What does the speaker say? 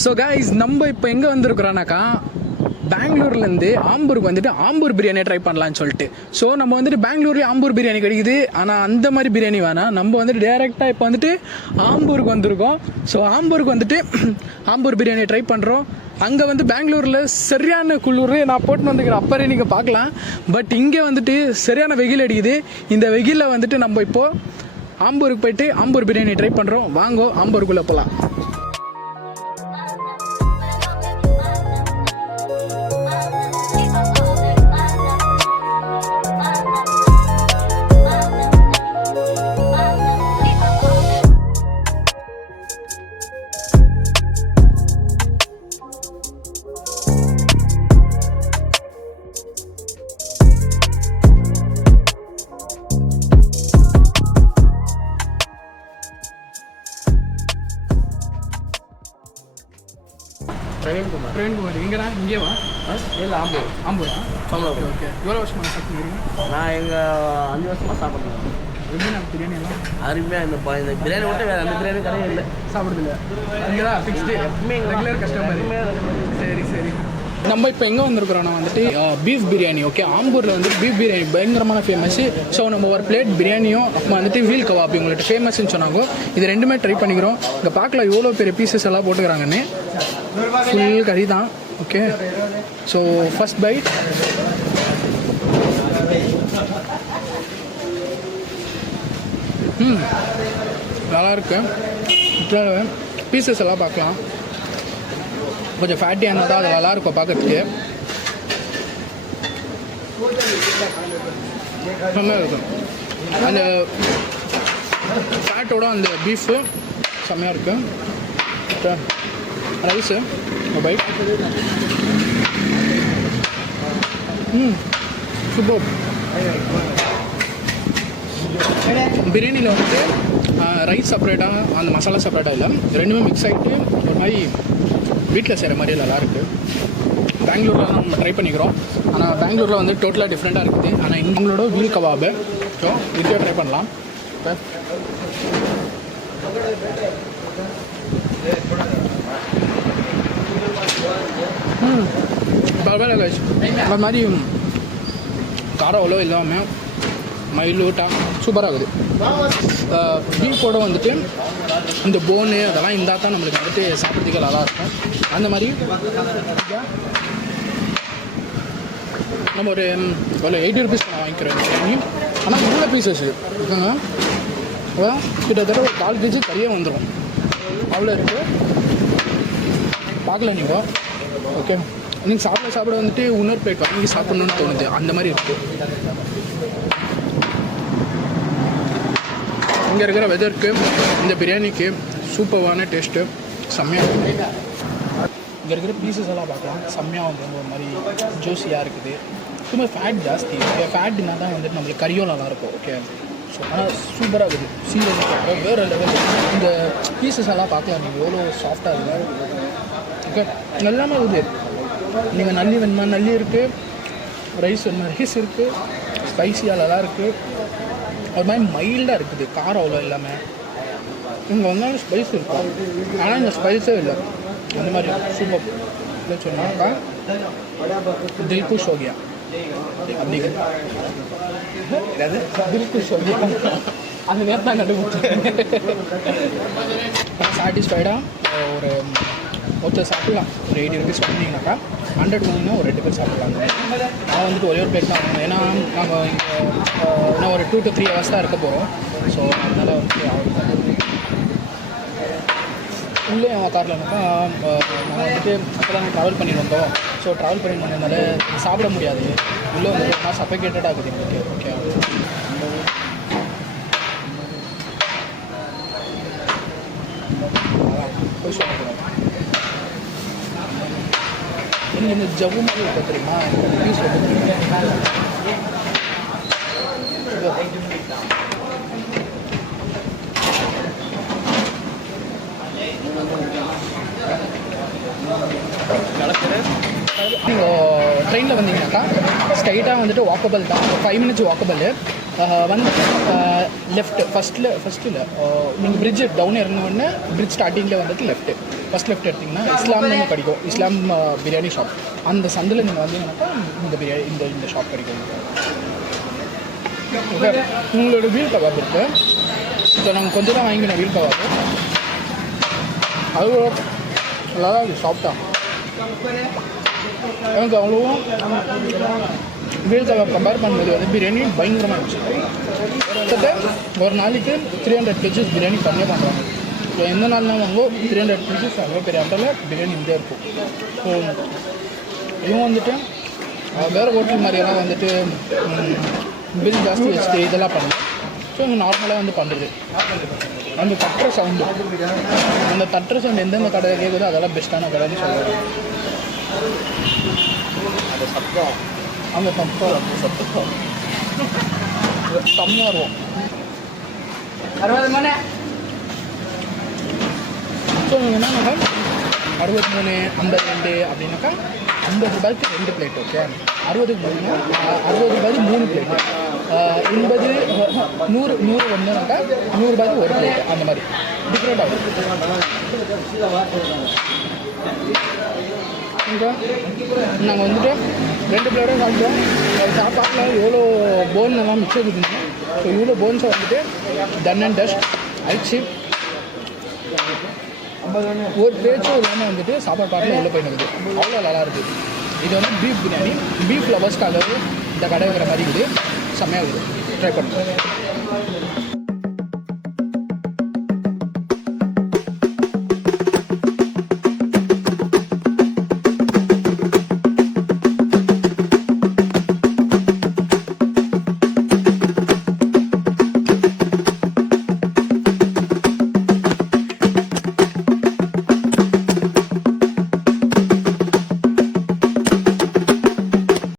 So guys நம்ம இப்போ எங்கே வந்திருக்கிறோன்னாக்கா பெங்களூர்லேருந்து ஆம்பூருக்கு வந்துட்டு ஆம்பூர் பிரியாணியை ட்ரை பண்ணலான்னு சொல்லிட்டு. ஸோ நம்ம வந்துட்டு பெங்களூர்லேயே ஆம்பூர் பிரியாணி கிடைக்குது. ஆனால் அந்த மாதிரி பிரியாணி வேணாம், நம்ம வந்துட்டு டேரெக்டாக இப்போ வந்துட்டு ஆம்பூருக்கு வந்திருக்கோம். ஸோ ஆம்பூருக்கு வந்துட்டு ஆம்பூர் பிரியாணி ட்ரை பண்ணுறோம். அங்கே வந்து பெங்களூரில் சரியான குளிர் நான் போட்டு வந்துக்கிறேன், அப்பறே நீங்கள் பார்க்கலாம். பட் இங்கே வந்துட்டு சரியான வெயில் அடிக்குது. இந்த வெயிலில் வந்துட்டு நம்ம இப்போது ஆம்பூருக்கு போயிட்டு ஆம்பூர் பிரியாணி ட்ரை பண்ணுறோம். வாங்கோ ஆம்பூருக்குள்ளே போகலாம். பிரவீன்குமார் எங்கடா? இங்கேவா? இல்லை ஆம்பூர். ஆம்பூரா? Okay okay. எவ்வளோ வருஷமாக சாப்பிட்டுருக்கீங்க? நான் எங்கள் 5 வருஷமாக சாப்பிட்றேன். எப்படி நான் பிரியாணி எல்லாம் அருமையாக இந்த பிரியாணி மட்டும் வேறு அந்த பிரியாணி கடையே இல்லை, சாப்பிடுதில்ல. இங்கே தான் ஃபிக்ஸ்டு எப்பவுமே ரெகுலர் கஸ்டமர். சரி சரி. நம்ம இப்போ எங்கே வந்திருக்கிறோன்னா வந்துட்டு பீஃப் பிரியாணி. ஓகே, ஆம்பூரில் வந்து பீஃப் பிரியாணி பயங்கரமான ஃபேமஸ். ஸோ நம்ம ஒரு பிளேட் பிரியாணியும் அப்புறம் வந்துட்டு வீல் கவாப் உங்கள்கிட்ட ஃபேமஸ்ன்னு சொன்னாங்க. இது ரெண்டுமே ட்ரை பண்ணிக்கிறோம். இங்கே பார்க்கலாம் எவ்வளோ பெரிய பீசஸ் எல்லாம் போட்டுக்கிறாங்கன்னு. ஃபுல் கறி தான். Okay, so first byte. நல்லாயிருக்கு. பீசஸ் எல்லாம் பார்க்கலாம். கொஞ்சம் ஃபேட்டியாக தான் அது நல்லாயிருக்கும் பார்க்கறதுக்கு. செம்மையாக இருக்கும். அந்த ஃபேட்டோட அந்த பீஃபு செம்மையாக இருக்குது. Rice byte. சூப்பர். பிரியாணியில் வந்துட்டு ரைஸ் செப்பரேட்டாக அந்த மசாலா செப்பரேட்டாக இல்லை, ரெண்டுமே மிக்ஸ் ஆகிட்டு ஒரு மாதிரி வீட்டில் செய்கிற மாதிரி நல்லாயிருக்கு. பெங்களூரில் நம்ம ட்ரை பண்ணிக்கிறோம். ஆனால் பெங்களூரில் வந்து டோட்டலாக டிஃப்ரெண்ட்டாக இருக்குது. ஆனால் எங்களோட வீல் கபாபு. ஸோ இதுக்கே ட்ரை பண்ணலாம். பரவாயில்ல கைஸ், அது மாதிரி காரம் அவ்வளோ இல்லாமல் மைலூட்டாக சூப்பராக இருக்குது. பீஃபோட வந்துட்டு இந்த போனு அதெல்லாம் இருந்தால் தான் நம்மளுக்கு வந்துட்டு சாப்பிட்றதுக்கு நல்லாயிருக்கும். அந்த மாதிரி நம்ம ஒரு 80 ருபீஸ் நான் வாங்கிக்கிறேன் பிரியாணி. ஆனால் இவ்வளோ பீசஸ் இருக்குங்க. அதான் கிட்டத்தட்ட ஒரு 4 kg கறியே வந்துடும். அவ்வளோ இருக்குது. பார்க்கல நீங்கள். ஓகே, நீங்கள் சாப்பிட வந்துட்டு இன்னொரு பிளேட் வாங்கி சாப்பிட்ணுன்னு தோணுது. அந்த மாதிரி இருக்குது. இங்கே இருக்கிற வெதருக்கு இந்த பிரியாணிக்கு சூப்பரான டேஸ்ட்டு செம்மையாக இருக்குது. இங்கே இருக்கிற பீசஸ் எல்லாம் பார்க்கலாம். செம்மையாக வந்து ஒரு மாதிரி ஜூஸியாக இருக்குது. சும்மா ஃபேட் ஜாஸ்தி. ஓகே, ஃபேட்னா தான் வந்துட்டு நம்மளுக்கு கறியும் நல்லாயிருக்கும். ஓகே, ஸோ ஆனால் சூப்பராக இருக்குது. சீரியஸாக வேறு லெவல். இந்த பீசஸ் எல்லாம் பார்க்கலாம் நீங்கள் எவ்வளோ சாஃப்டாக இருக்குது. ஓகே, எல்லாமே இருக்குது. நீங்கள் நல்லி வேணுமா நல்லி இருக்குது, ரைஸ் வேணுமா ரைஸ் இருக்குது, ஸ்பைஸியாக நல்லா இருக்குது. ஒரு மாதிரி மைல்டாக இருக்குது, காரம் அவ்வளோ இல்லாமல். இங்கே வந்தாலும் ஸ்பைஸ் இருக்கும், ஆனால் இந்த ஸ்பைஸே இல்லை. அந்த மாதிரி சூப்பர். இல்லை சொன்னாக்கா தில் குஷ் ஹோ கயா அப்படி தில் குஷ் ஹோ கயா. அந்த நேரத்தை தான் கண்டுபிடிச்சேன். சாட்டிஸ்ஃபைடாக ஒருத்தர் சாப்பிட்லாம். ஒரு 80 ருபீஸ் வாங்கினீங்கன்னாக்கா 100 வாங்கினா ஒரு 2 பேர் சாப்பிட்லாம். நான் வந்துட்டு ஒரே ஒரு பிளேட் தான் வாங்கணும். ஏன்னா நாங்கள் இங்கே இன்னும் ஒரு 2 to 3 hours தான் இருக்க போகிறோம். ஸோ அதனால் வந்து உள்ளே கார்லனாக்கா நாங்கள் வந்துட்டு அப்போ தான் ட்ராவல் பண்ணி வந்தோம். ஸோ ட்ராவல் பண்ணி வந்ததுனால சாப்பிட முடியாது. உள்ளே வந்து நான் சஃபகேட்டடாக இருக்குது எங்களுக்கு. ஓகே, எனக்கு இந்த ஜவ்வு மாதிரி இருக்க தெரியுமா, எனக்கு பீஸ் நீங்கள் ட்ரெயினில் வந்தீங்கன்னாக்கா ஸ்ட்ரைட்டாக வந்துட்டு வாக்கபிள் தான், 5 minutes வாக்கபிள். வந்து லெஃப்ட்டு ஃபஸ்ட்டில் நீங்கள் பிரிட்ஜ் டவுன் இறங்கினோடனே பிரிட்ஜ் ஸ்டார்டிங்கில் வந்துட்டு லெஃப்ட்டு ஃபஸ்ட் லெஃப்ட் எடுத்திங்கன்னா இஸ்லாம்னு கிடைக்கும். இஸ்லாம் பிரியாணி ஷாப். அந்த சந்தில் நீங்கள் வந்தீங்கன்னாக்கா இந்த பிரியாணி இந்த ஷாப் கிடைக்கும். ஓகே, உங்களோட வீல் கபாப் இருக்குது. ஸோ நாங்கள் கொஞ்சம் தான் வாங்கிக்கணும் வீல் கபாப். அது நல்லா தான் இருக்குது சாப்பிட்டா. எனக்கு அவ்வளோவும் வீல் கபாப் கம்பேர் பண்ணும்போது வந்து பிரியாணி பயங்கரமாக இருந்துச்சு. கிட்டத்தட்ட ஒரு நாளைக்கு 300 kgs பிரியாணி கம்மியாக பண்ணுறாங்க. ஸோ எந்த நாள்லாம் வாங்கோ 300 kgs அவ்வளோ பெரிய ஆண்டில் பிரியாணி இங்கே இருக்கும். ஸோ இவங்க வந்துட்டு வேறு ஹோட்டல் மாதிரியெல்லாம் வந்துட்டு பில் ஜாஸ்தி வச்சுட்டு இதெல்லாம் பண்ணல. ஸோ இவங்க நார்மலாக வந்து பண்ணுறது. அந்த தட்டுற சவுண்டு, அந்த தட்டுற சவுண்டு எந்தெந்த கடை கேட்குதோ அதெல்லாம் பெஸ்ட்டான கடைன்னு சொல்லுவாங்க. அந்த சத்தம் அந்த சத்தம் செம்மையாக இருக்கும். 60 மணி. ஸோ என்னன்னாக்கா 63, 52 அப்படின்னாக்கா 50 ரூபாய்க்கு 2 பிளேட். ஓகே, 60க்கு போனீங்கன்னா 60 ரூபாய்க்கு 3 பிளேட்டு. 80, 100 வந்தோம்னாக்கா 100 ரூபாய்க்கு 1 பிளேட்டு. அந்த மாதிரி டிஃப்ரெண்ட் ஆகும். ஓகே, நாங்கள் வந்துட்டு 2 பிளேட்டாக சாப்பிட்டோம். சாப்பாட்டில் எவ்வளோ போன் எல்லாம் மிக்ஸ் ஆகிருந்துச்சு. ஸோ இவ்வளோ போன்ஸை வந்துட்டு டன் அண்ட் டஸ்ட் அழிச்சு ஒரு பேச்சும் இல்லாமல் வந்துட்டு சாப்பாடு பாட்டில் உள்ளே போயிடுது. அவ்வளோ நல்லா இருக்குது. இது வந்து பீஃப் பிரியாணி. பீஃப் லவர்ஸ்க்காகவே இந்த கடை வைக்கிற மாதிரி இருக்குது. செம்மையாக இருக்குது. ட்ரை பண்ணுறேன்.